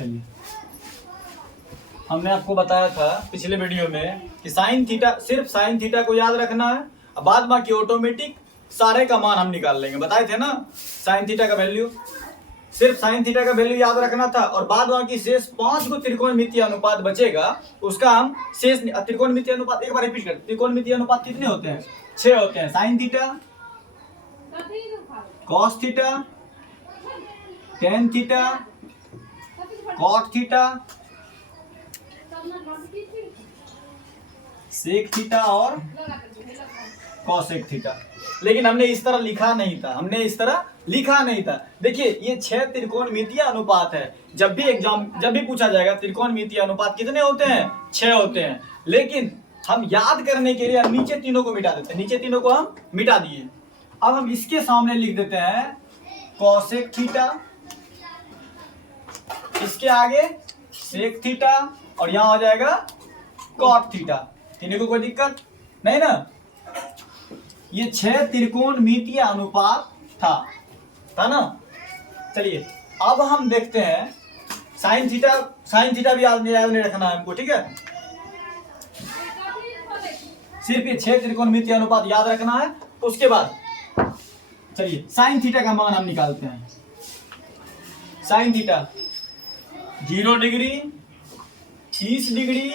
चलिए, हमने आपको बताया था पिछले वीडियो में कि साइन थीटा, सिर्फ साइन थीटा को याद रखना है, अब बाद बाकी ऑटोमेटिक सारे का मान हम निकाल लेंगे। बताए थे ना, साइन थीटा का वैल्यू, सिर्फ साइन थीटा का वैल्यू याद रखना था, और बाद बाकी शेष 5 को त्रिकोणमितीय अनुपात बचेगा, उसका हम शेष त्रिकोणमितीय अनुपात एक बार रिपीट करते। त्रिकोणमितीय अनुपात कितने होते हैं? 6 होते हैं। Sine theta, cos theta, tan theta, cot theta, sec theta और कॉसेक थीटा। लेकिन हमने इस तरह लिखा नहीं था, देखिए ये 6 त्रिकोणमितीय अनुपात है। जब भी पूछा जाएगा त्रिकोणमितीय अनुपात कितने होते हैं? 6 होते हैं। लेकिन हम याद करने के लिए हम नीचे तीनों को मिटा देते हैं, नीचे तीनों को हम मिटा दिए। अब हम इसके सामने लिख देते हैं कॉसेक थीटा, इसके आगे सेक थीटा, और यहां हो जाएगा कॉट थीटा। तीनों को कोई दिक्कत नहीं ना? ये 6 त्रिकोणमितीय अनुपात था ना। चलिए अब हम देखते हैं साइन थीटा भी याद नहीं रखना है हमको, ठीक है? सिर्फ ये 6 त्रिकोणमितीय अनुपात याद रखना है। उसके बाद चलिए साइन थीटा का मान हम निकालते हैं। Sine theta 0 degree, 30 degree,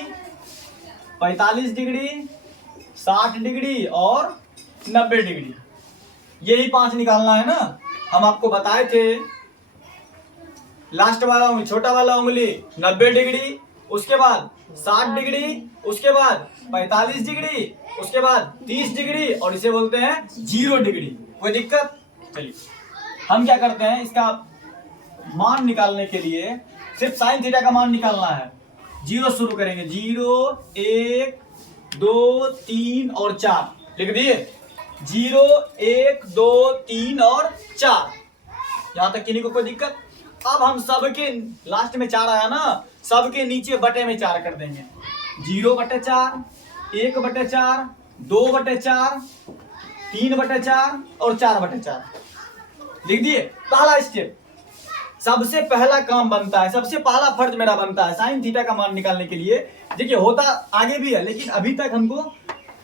45 degree, 60 degree और 90 डिग्री, यही 5 निकालना है ना। हम आपको बताए थे लास्ट वाला उंगली, छोटा वाला उंगली 90 डिग्री, उसके बाद 60 डिग्री, उसके बाद 45 डिग्री, उसके बाद 30 डिग्री, और इसे बोलते हैं 0 डिग्री। कोई दिक्कत? चलिए हम क्या करते हैं, इसका मान निकालने के लिए सिर्फ साइन थीटा का मान निकालना है। 0 शुरू करेंगे, 0, 1, 2, 3 और 4 लिख दिए। 0, 1, 2, 3 और 4, यहां तक किन्हीं को कोई दिक्कत? अब हम सबके लास्ट में 4 आया ना, सबके नीचे बटे में 4 कर देंगे। 0/4, 1/4, 2/4, 3/4 और 4/4 लिख दिए। पहला स्टेप, सबसे पहला काम बनता है, सबसे पहला फर्ज मेरा बनता है साइन थीटा का मान निकालने के लिए। देखिए होता आगे भी है, लेकिन अभी तक हमको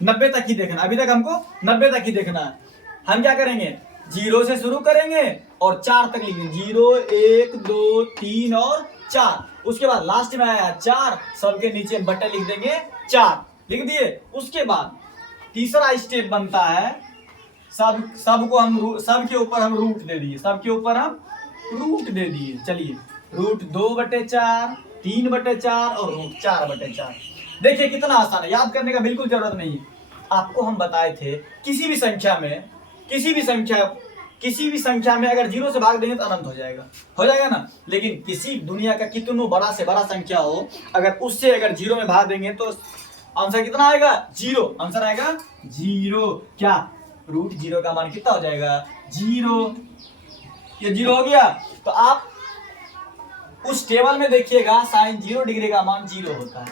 90 तक ही देखना, है। हम क्या करेंगे, 0 से शुरू करेंगे और 4 तक लिखेंगे। 0, 1, 2, 3 और 4, उसके बाद लास्ट में आया 4, सबके नीचे बटे लिख देंगे 4, लिख दिए। उसके बाद तीसरा स्टेप बनता है, सबके ऊपर हम रूट दे दिए। चलिए रूट 2/4, 3/4 और रूट 4/4। देखिए कितना आसान है, याद करने का बिल्कुल जरूरत नहीं है। आपको हम बताए थे किसी भी संख्या में अगर 0 से भाग देंगे तो अनंत हो जाएगा ना। लेकिन किसी दुनिया का कितनों बड़ा से बड़ा संख्या हो, अगर उससे 0 में भाग देंगे तो आंसर कितना आएगा? 0। आंसर आएगा 0। क्या रूट 0 का मान कितना हो जाएगा? 0। ये 0 हो गया। तो आप उस टेबल में देखिएगा साइन 0 डिग्री का मान 0 होता है।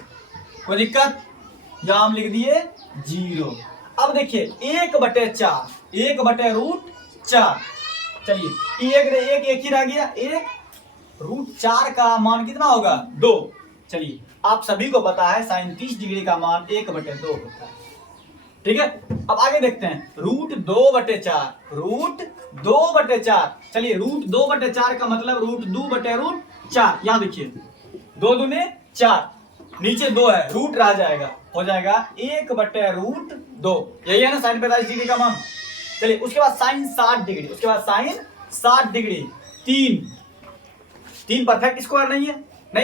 कोई दिक्कत? यहां हम लिख दिए 0। अब देखिए 1/4, 1/√4। चलिए एक ही रह गया, 1√4 का मान कितना होगा? 2। चलिए आप सभी को पता है साइन 30 डिग्री का मान 1/2 होता है, ठीक है? अब आगे देखते हैं, रूट 2/4। चलिए रूट 2/4 का मतलब रूट 2/√4। यहां देखिए 2 दूने 4, नीचे 2 है, रूट रह जाएगा, हो जाएगा 1/√2। यही है ना साइन 45 डिग्री का मान। चलिए उसके बाद साइन 60 डिग्री, 3 परफेक्ट स्क्वायर नहीं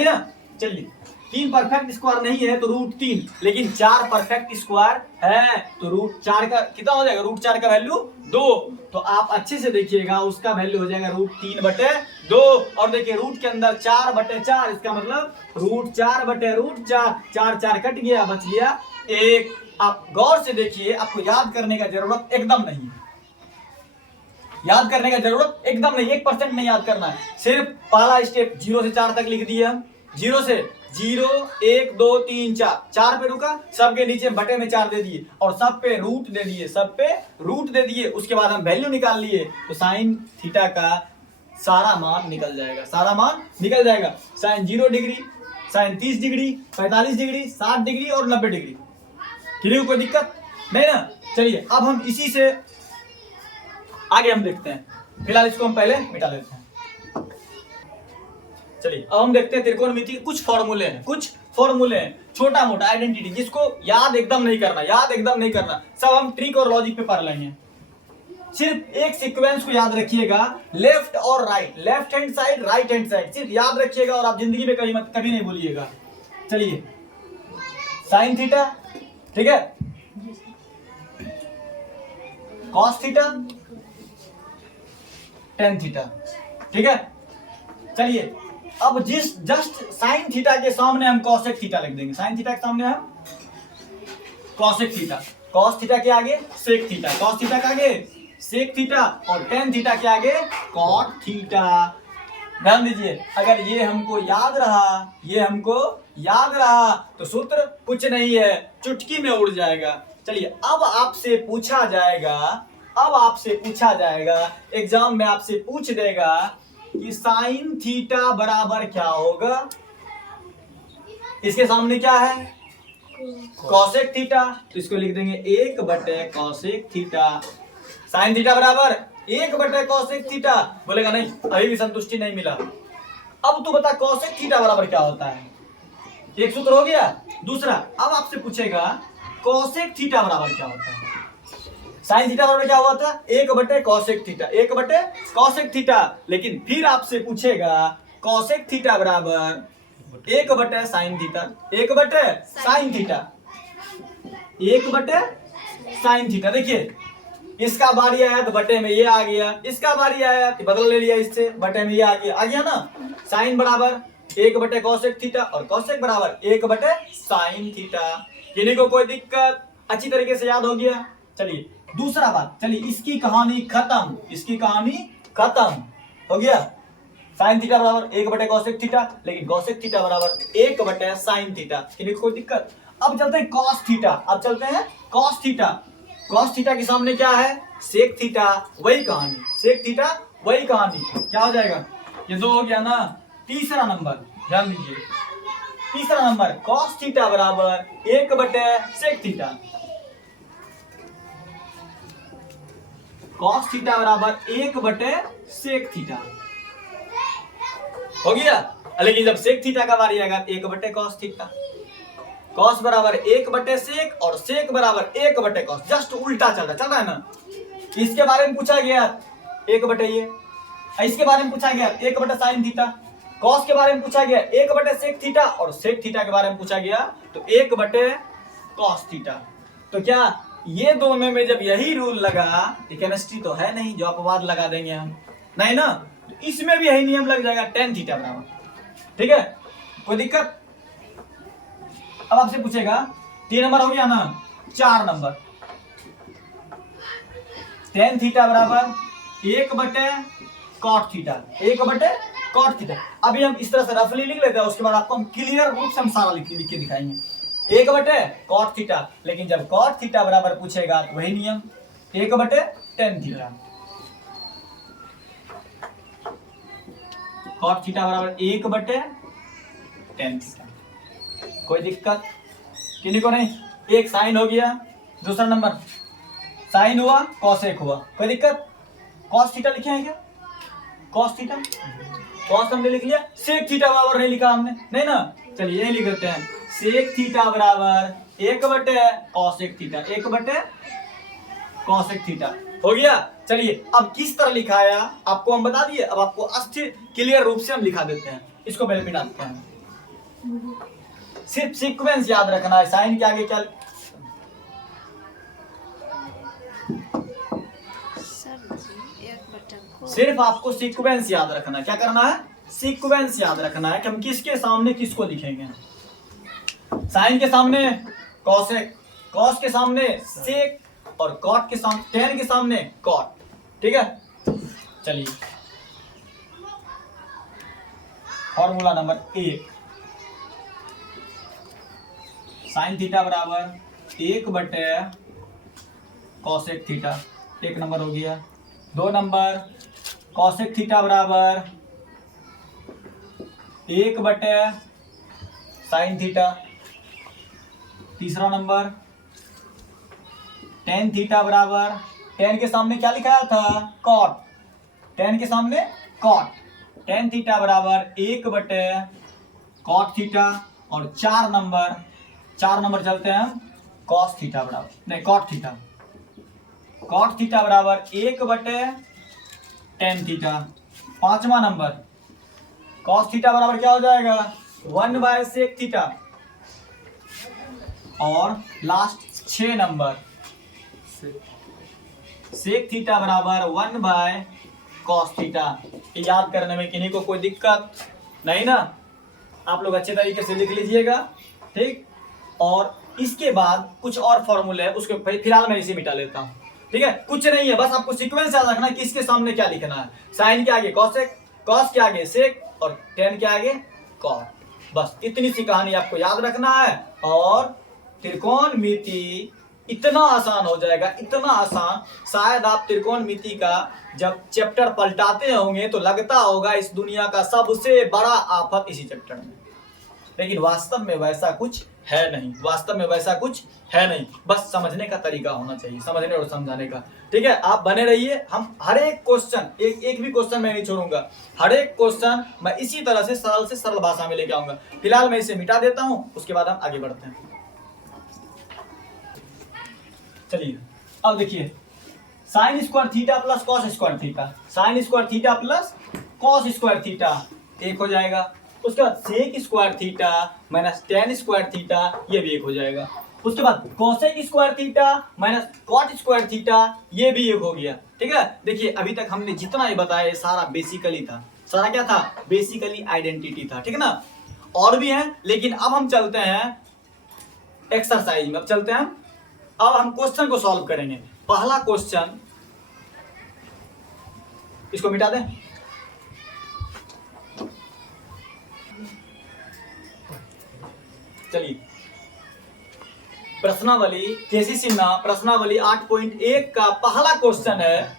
ना। चलिए 3 परफेक्ट स्क्वायर नहीं है तो रूट 3, लेकिन 4 परफेक्ट स्क्वायर है तो रूट 4 का कितना हो जाएगा? रूट 4 का वैल्यू 2। तो आप अच्छे से देखिएगा, उसका वैल्यू हो जाएगा रूट 3/2। और देखिए रूट के अंदर 4/4, इसका मतलब रूट 4/√4, 4 कट गया, बच गया 1। आप गौर से देखिए, आपको याद करने का जरूरत एकदम नहीं है, 1% नहीं याद करना है। सिर्फ पहला स्टेप 0 से 4 तक लिख दिया। 0 से 0, 1, 2, 3, 4 पे रुका, सबके नीचे बटे में 4 दे दिए और सब पे रूट दे दिए, उसके बाद हम वैल्यू निकाल लिए। तो साइन थीटा का सारा मान निकल जाएगा, सारा मान निकल जाएगा। Sine 0 degree, sine 30 degree, 45 degree, 60 degree और 90 डिग्री। क्लियर, कोई दिक्कत नहीं ना। चलिए अब हम इसी से आगे हम देखते हैं। फिलहाल इसको हम पहले मिटा देते हैं। चलिए अब हम देखते हैं त्रिकोणमिति के कुछ फॉर्मूले हैं, कुछ फॉर्मूले हैं, छोटा मोटा आइडेंटिटी, जिसको याद एकदम नहीं करना, याद एकदम नहीं करना, सब हम ट्रिक और लॉजिक पे पढ़ लेंगे। सिर्फ एक सीक्वेंस को याद रखिएगा, लेफ्ट और right, left hand side, right hand side, सिर्फ याद रखिएगा और आप जिंदगी में कभी नहीं भूलिएगा। चलिए साइन थीटा, ठीक है, कॉस थीटा, टेन थीटा, ठीक है। चलिए अब जस्ट साइन थीटा के सामने हम कॉसेक थीटा लिख देंगे। साइन थीटा के सामने हम कॉसेक थीटा, कॉस थीटा के आगे सेक थीटा, कॉस थीटा के आगे सेक थीटा और टेन थीटा के आगे कॉट थीटा। ध्यान दीजिए, अगर ये हमको याद रहा, ये हमको याद रहा तो सूत्र कुछ नहीं है, चुटकी में उड़ जाएगा। चलिए अब आपसे पूछा जाएगा, अब आपसे पूछा जाएगा, एग्जाम में आपसे पूछ देगा कि साइन थीटा बराबर क्या होगा। इसके सामने क्या है, कॉसेक थीटा, तो इसको लिख देंगे 1 कॉसेक थीटा। साइन थीटा बराबर 1 कॉसेक थीटा। बोलेगा नहीं, अभी भी संतुष्टि नहीं मिला। अब तू बता कॉसेक थीटा बराबर क्या होता है। एक सूत्र हो गया। दूसरा, अब आपसे पूछेगा कॉसेक थीटा बराबर क्या होता है। साइन थीटा बराबर क्या हुआ था, 1 कॉसेक थीटा, 1 कॉसेक थीटा। लेकिन फिर आपसे पूछेगा कॉसेक थीटा बराबर 1 sine theta, 1 sine theta, 1 sine theta. देखिए इसका बारी आया तो बटे में ये आ गया, इसका बारी आया तो बदल ले लिया, इससे बटे में ये आ गया ना। साइन बराबर 1 कॉसेक थीटा और कॉसेक बराबर 1 साइन थीटा। किन्हीं को कोई दिक्कत, अच्छी तरीके से याद हो गया। चलिए दूसरा बात, चलिए इसकी कहानी खत्म, इसकी कहानी खत्म हो गया। साइन थीटा बराबर 1 कॉसेक थीटा, लेकिन कॉसेक थीटा बराबर 1 साइन थीटा। किन्हीं को कोई दिक्कत। अब चलते हैं कॉस थीटा, अब चलते हैं कॉस थीटा। कॉस थीटा के सामने क्या है, सेक थीटा, वही कहानी, सेक थीटा वही कहानी। क्या हो जाएगा, ये 2 हो गया ना। तीसरा नंबर ध्यान दीजिए, तीसरा नंबर कॉस थीटा बराबर 1 सेक थीटा, कॉस थीटा बराबर 1 सेक थीटा हो गया। लेकिन जब सेक थीटा का बारी आएगा 1 कॉस थीटा, कॉस बराबर 1 सेक और सेक बराबर 1 कॉस, जस्ट उल्टा चल रहा है ना। इसके बारे में पूछा गया 1 ये, इसके बारे में पूछा गया 1 साइन थीटा, कॉस के बारे में पूछा गया 1 सेक थीटा और सेक थीटा के बारे में पूछा गया तो 1 कॉस थीटा। तो क्या ये दोनों में जब यही रूल लगा, केमिस्ट्री तो है नहीं जो अपवाद लगा देंगे हम, नहीं ना, तो इसमें भी यही नियम लग जाएगा, टेन थीटा बराबर। ठीक है, कोई दिक्कत। अब आपसे पूछेगा 3 नंबर हो गया ना, 4 नंबर टेन थीटा बराबर 1 कॉट थीटा, 1 कॉट थीटा। अभी हम इस तरह से रफली लिख लेते हैं, उसके बाद आपको हम क्लियर रूप से हम सारा लिख के दिखाएंगे 1 कॉट थीटा। लेकिन जब कॉट थीटा बराबर पूछेगा तो वही नियम 1 टेन थीटा, कॉट थीटा बराबर 1 टेन थीटा। कोई दिक्कत किन्हीं को नहीं। एक साइन हो गया, दूसरा नंबर साइन हुआ, कॉसेक हुआ, कोई दिक्कत। कॉस थीटा लिखे हैं क्या, कॉस थीटा, कॉस हमने लिख लिया, सेक थीटा बराबर नहीं लिखा हमने, नहीं ना। चलिए ये लिख देते हैं, सेक थीटा बराबर 1 कॉसेक थीटा, 1 कॉसेक थीटा हो गया। चलिए अब किस तरह लिखाया आपको हम बता दिए, अब आपको अस्थिर क्लियर रूप से हम लिखा देते हैं। इसको पहले मिटा देते हैं, सिर्फ सीक्वेंस याद रखना है, साइन के आगे क्या, सिर्फ आपको सीक्वेंस याद रखना है। क्या करना है, सीक्वेंस याद रखना है कि हम किसके सामने किसको लिखेंगे। साइन के सामने कॉसेक, कॉस के सामने सेक और कॉट के सामने, टेन के सामने कॉट। ठीक है, चलिए फॉर्मूला नंबर 1, साइन थीटा बराबर 1 कॉसेक थीटा, 1 नंबर हो गया। 2 नंबर कॉसेक थीटा बराबर 1/sin थीटा। तीसरा नंबर टेन थीटा बराबर, टेन के सामने क्या लिखाया था, कॉट, टेन के सामने कॉट, टेन थीटा बराबर 1/कॉट थीटा। और चार नंबर चलते हैं हम, कॉस थीटा बराबर, नहीं कॉट थीटा, कॉट थीटा बराबर 1/टेन थीटा। पांचवा नंबर कॉस थीटा बराबर क्या हो जाएगा, 1/सेक थीटा। और लास्ट 6 नंबर सेक थीटा बराबर 1/कॉस थीटा। याद करने में किन्हीं को कोई दिक्कत नहीं ना, आप लोग अच्छे तरीके से लिख लीजिएगा, ठीक। और इसके बाद कुछ और फॉर्मूले है, उसको फिलहाल मैं इसे मिटा लेता हूँ, ठीक है। कुछ नहीं है, बस आपको सीक्वेंस याद रखना कि इसके सामने क्या लिखना है। साइन के आगे कॉसेक, कॉस के आगे सेक और टेन के आगे कॉट। बस इतनी सी कहानी आपको याद रखना है और त्रिकोणमिति इतना आसान हो जाएगा, इतना आसान। शायद आप त्रिकोणमिति का जब चैप्टर पलटाते होंगे तो लगता होगा इस दुनिया का सबसे बड़ा आफत इसी चैप्टर में, लेकिन वास्तव में वैसा कुछ है नहीं, वास्तव में वैसा कुछ है नहीं। बस समझने का तरीका होना चाहिए, समझने और समझाने का, ठीक है। आप बने रहिए, हम हर एक क्वेश्चन, एक भी क्वेश्चन मैं नहीं छोड़ूंगा, हर एक क्वेश्चन मैं इसी तरह से सरल भाषा में लेके आऊंगा। फिलहाल मैं इसे मिटा देता हूं, उसके बाद हम आगे बढ़ते हैं। चलिए अब देखिए, sine square theta plus cos square theta, sine square theta plus cos square theta एक हो जाएगा। उसके बाद sec square theta minus tan square theta, ये भी एक हो जाएगा। उसके बाद cosec square theta minus cot square theta, ये भी एक हो गया, ठीक है। देखिए अभी तक हमने जितना ही बताया सारा बेसिकली था, सारा क्या था, बेसिकली आइडेंटिटी था, ठीक है ना। और भी है, लेकिन अब हम चलते हैं एक्सरसाइज में। अब चलते हैं, अब हम क्वेश्चन को सॉल्व करेंगे। पहला क्वेश्चन, इसको मिटा दें, चलिए। प्रश्नावली केसीसी प्रश्नावली 8.1 का पहला क्वेश्चन है,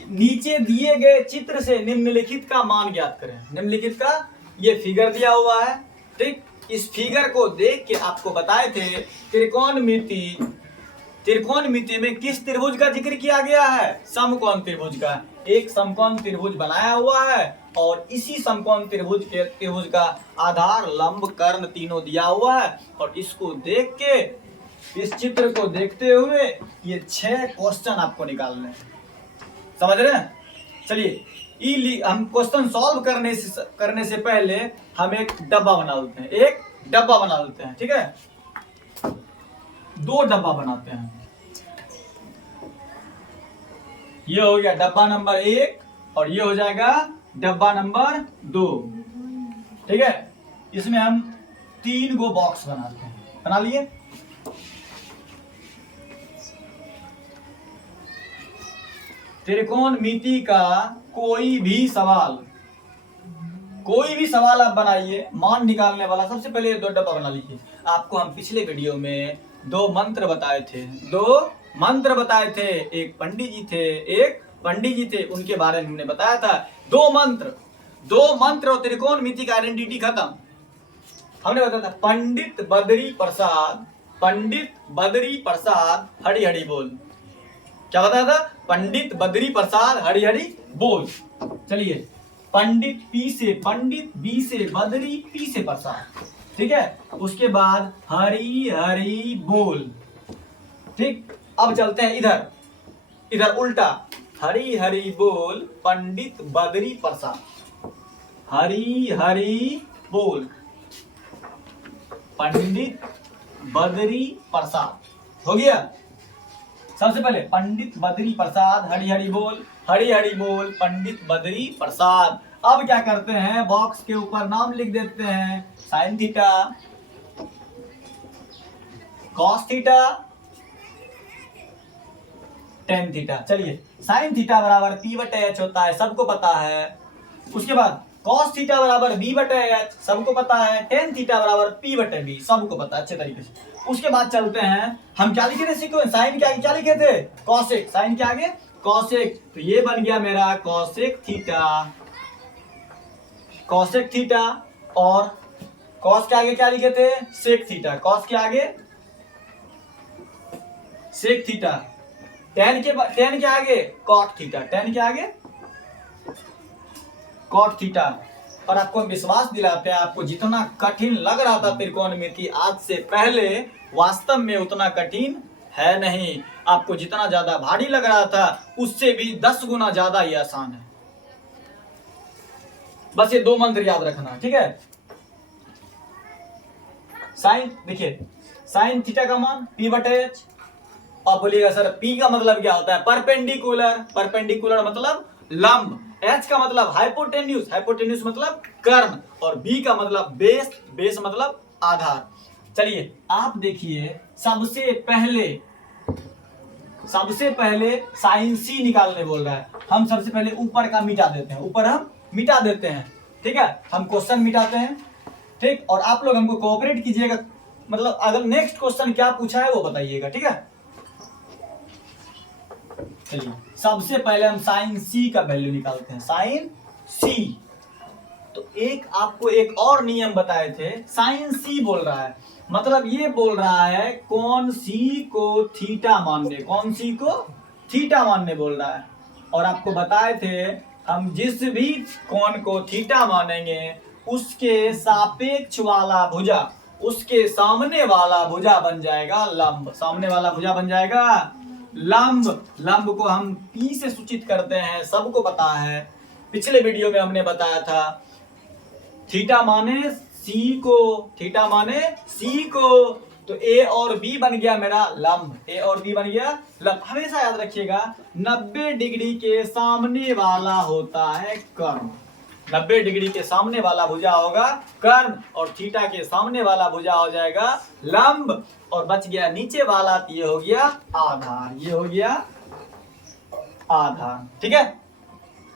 नीचे दिए गए चित्र से निम्नलिखित का मान ज्ञात करें। निम्नलिखित का ये फिगर दिया हुआ है, ठीक। इस फिगर को देख के आपको बताए थे त्रिकोणमिति में किस त्रिभुज का जिक्र किया गया है, समकोण त्रिभुज का। एक समकोण त्रिभुज बनाया हुआ है और इसी समकोण त्रिभुज का आधार, लंब, कर्ण तीनों दिया हुआ है। और इसको देख के, इस चित्र को देखते हुए ये 6 क्वेश्चन आपको निकालने हैं, समझ रहे हैं। चलिए हम क्वेश्चन सॉल्व करने से पहले हम एक डब्बा बना लेते हैं, एक डब्बा बना लेते हैं, ठीक है। 2 डब्बा बनाते हैं। ये हो गया डब्बा नंबर 1 और ये हो जाएगा डब्बा नंबर 2, ठीक है। इसमें हम 3 गो बॉक्स बनाते हैं, बना लिए। त्रिकोणमिति का कोई भी सवाल आप बनाइए, मान निकालने वाला। सबसे पहले 2 डब्बा बना लीजिए। आपको हम पिछले वीडियो में 2 मंत्र बताए थे, एक पंडित जी थे, उनके बारे में हमने बताया था। 2 मंत्र और त्रिकोणमिति का आइडेंटिटी खत्म। हमने बताया था पंडित बद्री प्रसाद हरि हरि बोल। क्या बताया था, पंडित बद्री प्रसाद हरि हरि बोल। चलिए, पंडित पी से पंडित, बी से बद्री, पी से प्रसाद, ठीक है। उसके बाद हरि हरि बोल, ठीक। अब चलते हैं इधर उल्टा, हरि हरि बोल पंडित बद्री प्रसाद, हरि हरि बोल पंडित बद्री प्रसाद, हो गया। सबसे पहले पंडित बद्री प्रसाद हरि हरि बोल पंडित बद्री प्रसाद। अब क्या करते हैं, बॉक्स के ऊपर नाम लिख देते हैं, sine theta, cos theta, tan theta. चलिए, साइन थीटा बराबर P/H होता है, सबको पता है। उसके बाद कॉस थीटा बराबर B/H, सबको पता है। टेन थीटा बराबर P/B, सबको पता है अच्छे तरीके से। उसके बाद चलते हैं, हम क्या लिखे थे सीक्वेंस, साइन के आगे क्या लिखे थे, कॉसेक, साइन के आगे कॉसेक, तो ये बन गया मेरा कॉसेक थीटा, कॉसेक थीटा। और कॉस के आगे क्या लिखे थे, सेक थीटा, कॉस के आगे सेक थीटा, टेन के आगे कॉट थीटा, टेन के आगे कॉट थीटा। और आपको विश्वास दिलाते हैं, आपको जितना कठिन लग रहा था त्रिकोणमिति आज से पहले, वास्तव में उतना कठिन है नहीं। आपको जितना ज्यादा भारी लग रहा था उससे भी 10 गुना ज्यादा ये आसान है। बस ये 2 मंत्र याद रखना, ठीक है। साइन, देखिए साइन थीटा का मान p/h। आप बोलिएगा सर p का मतलब क्या होता है, परपेंडिकुलर, परपेंडिकुलर मतलब लंब, h का मतलब हाइपोटेन्यूज, हाइपोटेन्यूज मतलब कर्ण, और b का मतलब बेस, बेस मतलब आधार। चलिए आप देखिए, सबसे पहले साइन c निकालने बोल रहा है। हम सबसे पहले ऊपर का मिटा देते हैं, ऊपर हम मिटा देते हैं, ठीक है। हम क्वेश्चन मिटाते हैं, ठीक। और आप लोग हमको कोऑपरेट कीजिएगा, मतलब अगर नेक्स्ट क्वेश्चन क्या पूछा है वो बताइएगा, ठीक है। चलिए सबसे पहले हम साइन c का वैल्यू निकालते हैं, साइन c। तो एक आपको एक और नियम बताए थे, साइन c बोल रहा है मतलब ये बोल रहा है कौन c को थीटा मानने, कौन c को थीटा मानने बोल रहा है। और आपको बताए थे हम जिस भी कोण को थीटा मानेंगे उसके सापेक्ष वाला भुजा, उसके सामने वाला भुजा बन जाएगा लंब, सामने वाला भुजा बन जाएगा लंब। लंब को हम P से सूचित करते हैं, सबको पता है। पिछले वीडियो में हमने बताया था थीटा माने C को, थीटा माने C को, तो A और B बन गया मेरा लंब, A और B बन गया लंब। हमेशा याद रखिएगा 90 डिग्री के सामने वाला होता है कर्ण, 90 डिग्री के सामने वाला भुजा होगा कर्ण, और थीटा के सामने वाला भुजा हो जाएगा लंब, और बच गया नीचे वाला, ये हो गया आधार, ये हो गया आधार, ठीक है।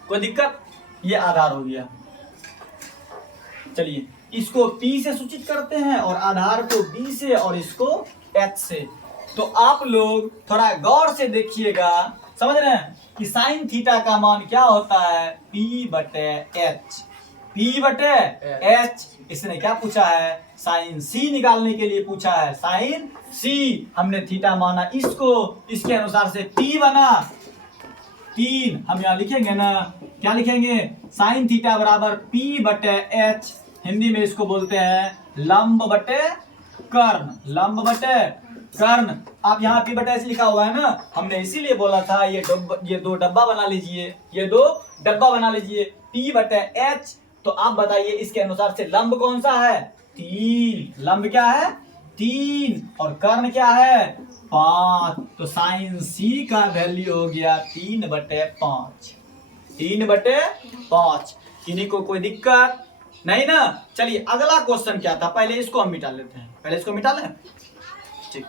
कोई दिक्कत, ये आधार हो गया। चलिए इसको P से सूचित करते हैं और आधार को B से और इसको H से। तो आप लोग थोड़ा गौर से देखिएगा, समझ रहे हैं कि साइन थीटा का मान क्या होता है, P/h, P/h। इसने क्या पूछा है, साइन C निकालने के लिए पूछा है, साइन C। हमने थीटा माना इसको, इसके अनुसार से P बना 3। हम यहाँ लिखेंगे ना, क्या लिखेंगे, साइन थीटा बराबर P/h, हिंदी में इसको बोलते हैं लंब बटे कर्ण, लंब बटे कर्ण। आप यहाँ P/h लिखा हुआ है ना, हमने इसीलिए बोला था ये 2 डब्बा बना लीजिए, ये 2 डब्बा बना लीजिए, P/h। तो आप बताइए इसके अनुसार से लंब कौन सा है, 3, लंब क्या है 3, और कर्ण क्या है 5। तो साइन C का वैल्यू हो गया 3/5, 3/5। किन्हीं को कोई दिक्कत नहीं ना। चलिए अगला क्वेश्चन क्या था, पहले इसको हम मिटा लेते हैं, पहले इसको मिटा लें, ठीक।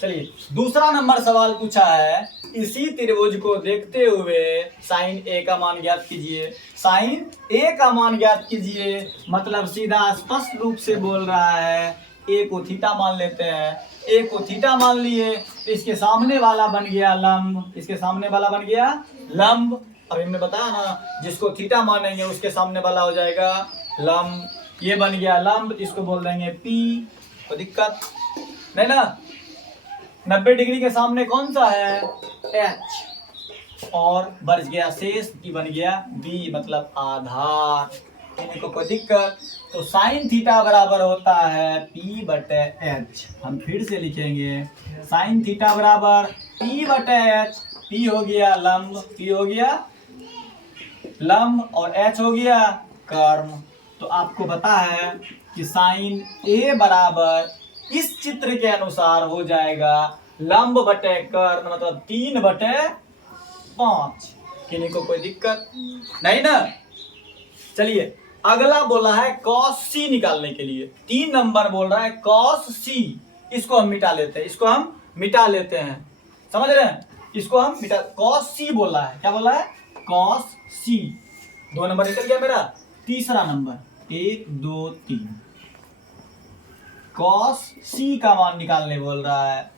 चलिए दूसरा नंबर सवाल पूछा है, इसी त्रिभुज को देखते हुए साइन A का मान ज्ञात कीजिए, साइन A का मान ज्ञात कीजिए। मतलब सीधा स्पष्ट रूप से बोल रहा है A को थीटा मान लेते हैं, A को थीटा मान लिए, इसके सामने वाला बन गया लंब, इसके सामने वाला बन गया लंब। अभी हमने बताया ना जिसको थीटा मानेंगे उसके सामने वाला हो जाएगा लंब, ये बन गया लंब, इसको बोल देंगे P। कोई दिक्कत नहीं ना। 90 डिग्री के सामने कौन सा है H, और बच गया शेष की बन गया B, मतलब आधार। इनको कोई दिक्कत। तो साइन थीटा बराबर होता है P/h। हम फिर से लिखेंगे साइन थीटा बराबर P/h। P हो गया लंब, P हो गया लंब, और H हो गया कर्ण। तो आपको पता है कि साइन A बराबर इस चित्र के अनुसार हो जाएगा लंब बटे कर्ण, मतलब 3/5। किन्हीं को कोई दिक्कत नहीं ना। चलिए अगला बोला है cos C निकालने के लिए, 3 नंबर बोल रहा है cos C। इसको हम मिटा लेते हैं, इसको हम मिटा लेते हैं, समझ रहे हैं, इसको हम मिटा, cos C बोल रहा है, क्या बोला है cos C। 2 नंबर निकल गया मेरा। तीसरा नंबर 1 2 3, cos C का मान निकालने बोल रहा है।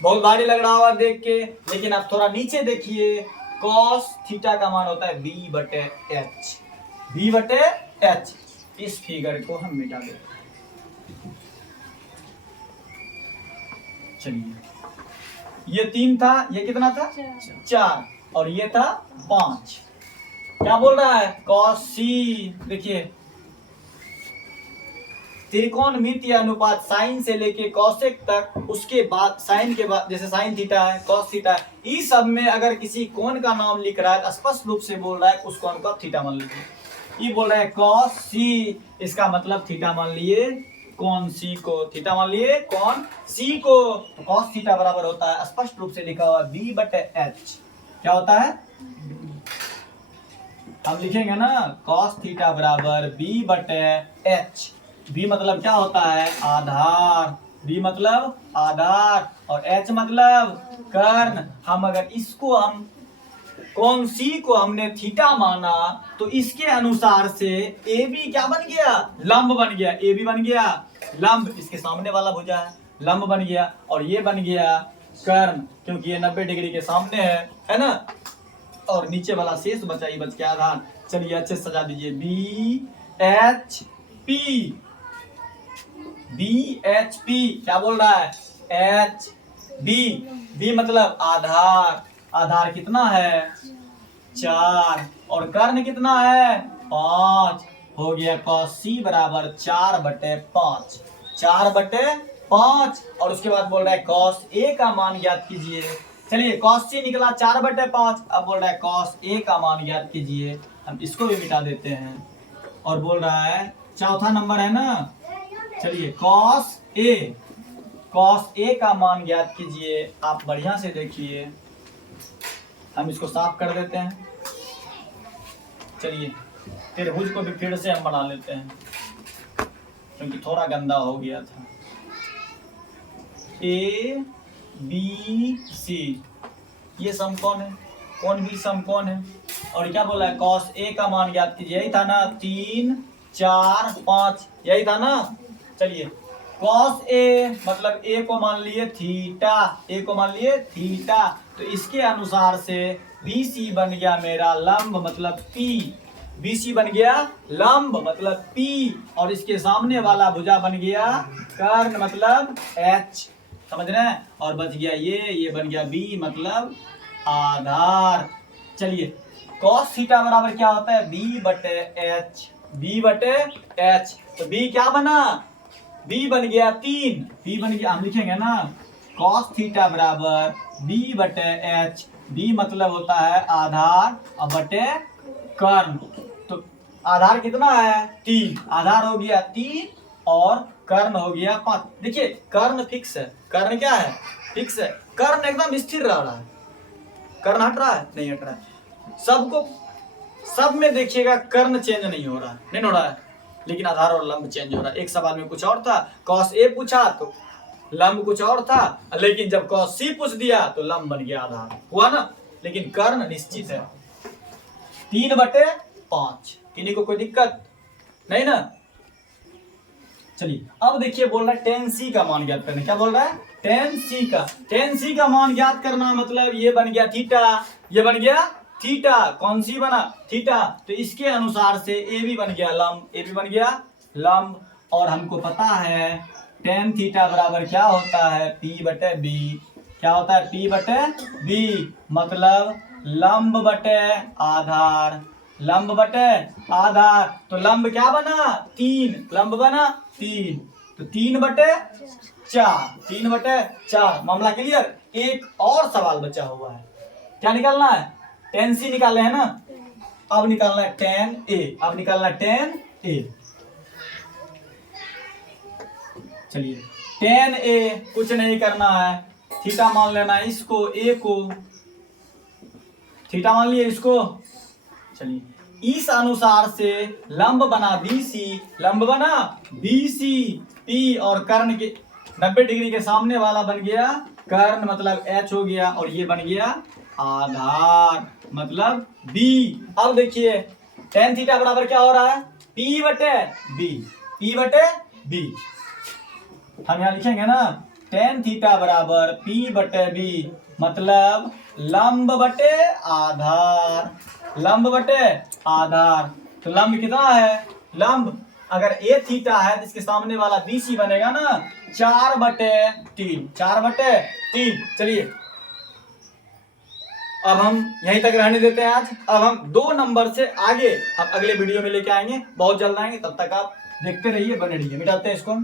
बहुत भारी लग रहा होगा देख के, लेकिन आप थोड़ा नीचे देखिए, cos थीटा का मान होता है b बटे h। b बटे h। इस फिगर को हम मिटा देते हैं। चलिए, ये 3 था, ये कितना था 4, और ये था 5। क्या बोल रहा है cos c, देखिए त्रिकोणमितीय अनुपात साइन से लेके कॉसेक तक, उसके बाद साइन के बाद, जैसे साइन थीटा है, कॉस थीटा है, इस सब में अगर किसी कोण का नाम लिख रहा है तो स्पष्ट रूप से बोल रहा है उस कोण को थीटा मान लीजिए। ये बोल रहा है cos c, इसका मतलब थीटा मान लिए कोण c को, थीटा मान लिए कोण c को। तो cos थीटा बराबर होता है, स्पष्ट रूप से लिखा हुआ b बटे h। क्या होता है, हम लिखेंगे ना cos थीटा बराबर b बटे h। b मतलब क्या होता है, आधार। b मतलब आधार और h मतलब कर्ण। हम अगर इसको हम कोण c को हमने थीटा माना तो इसके अनुसार से AB क्या बन गया, लंब बन गया। AB बन गया लंब, इसके सामने वाला भुजा है, लंब बन गया। और ये बन गया कर्ण, क्योंकि ये 90 डिग्री के सामने है ना। और नीचे वाला शेष बचा, ये बच गया आधार। चलिए अच्छे से सजा दीजिए, BHP। BHP क्या बोल रहा है, B मतलब आधार। आधार कितना है 4, और कर्ण कितना है 5। हो गया cos c बराबर 4 बटे 5। 4 बटे 5। और उसके बाद बोल रहा है cos a का मान ज्ञात कीजिए। चलिए cos c निकला 4 बटे 5। अब बोल रहा है cos a का मान ज्ञात कीजिए। हम इसको भी मिटा देते हैं। और बोल रहा है चौथा नंबर है ना, चलिए cos a का मान ज्ञात कीजिए। आप बढ़िया से देखिए, हम इसको साफ कर देते हैं। चलिए त्रिभुज को भी फिर से हम बना लेते हैं, क्योंकि थोड़ा गंदा हो गया था। A B C ये समकोण है, कोण भी समकोण है। और क्या बोला है, cos A का मान ज्ञात कीजिए। यही था ना 3 4 5, यही था ना। चलिए cos A मतलब A को मान लिए थीटा, A को मान लिए थीटा। तो इसके अनुसार से BC बन गया मेरा लंब मतलब P। BC बन गया लंब मतलब P, और इसके सामने वाला भुजा बन गया कर्ण मतलब H। समझ रहे हैं। और बच गया ये बन गया B मतलब आधार। चलिए cos थीटा बराबर क्या होता है, B बटे H। B बटे H। तो B क्या बना, B बन गया 3। B बन गया, हम लिखेंगे ना cos थीटा बराबर B बटे H। B मतलब होता है आधार और बटे कर्ण। तो आधार कितना है 3, आधार हो गया 3 और कर्ण हो गया 5। देखिए कर्ण फिक्स है, कर्ण क्या है फिक्स है, कर्ण एकदम स्थिर रह रहा है। कर्ण हट रहा है, नहीं हट रहा है। सबको सब में देखिएगा कर्ण चेंज नहीं हो रहा है, नहीं हो रहा है, लेकिन आधार और लंब चेंज हो रहा है। एक सवाल में कुछ और था, cos A पूछा तो लंब कुछ और था, लेकिन जब cos C पूछ दिया तो लंब बन गया आधार, हुआ ना। लेकिन कर्ण निश्चित है 3 बटे 5। किन्हीं को कोई दिक्कत नहीं ना। चलिए अब देखिए बोल रहा है tan C का मान ज्ञात करना। क्या बोल रहा है, tan C का मान ज्ञात करना, मतलब ये बन गया थीटा, ये बन गया थीटा। कौन सी बना थीटा। तो इसके अनुसार से ए भी बन गया लंब, ए भी बन गया लंब। और हमको पता है tan थीटा बराबर क्या होता है, P बटे B। क्या होता है P बटे B, मतलब लंब बटे आधार, लंब बटे आधार। तो लंब क्या बना 3, लंब बना 3, तो 3 बटे 4, 3 बटे 4। मामला क्लियर। एक और सवाल बचा हुआ है, क्या निकालना है, tan C निकाले है ना। अब निकालना है tan A, अब निकालना है tan A। चलिए tan A कुछ नहीं करना है, थीटा मान लेना है इसको, A को थीटा मान लिए इसको। चलिए इस अनुसार से लंब बना BC, लंब बना BC, P और कर्ण के 90 डिग्री के सामने वाला बन गया कर्ण मतलब H हो गया, और ये बन गया आधार मतलब B। अब देखिए tan थीटा बराबर क्या हो रहा है, P बटे B, P बटे B। हम यहाँ लिखेंगे ना टेन थीटा बराबर पी बटे बी, मतलब लंब बटे आधार, लंब बटे आधार। तो लंब कितना है, लंब अगर ए थीटा है तो इसके सामने वाला बी सी बनेगा ना 4/3, 4/3। चलिए अब हम यहीं तक रहने देते हैं आज। अब हम 2 नंबर से आगे हम अगले वीडियो में लेके आएंगे, बहुत जल्द आएंगे। तब तक आप देखते रहिए, बने रहिए। मिटाते हैं इसको।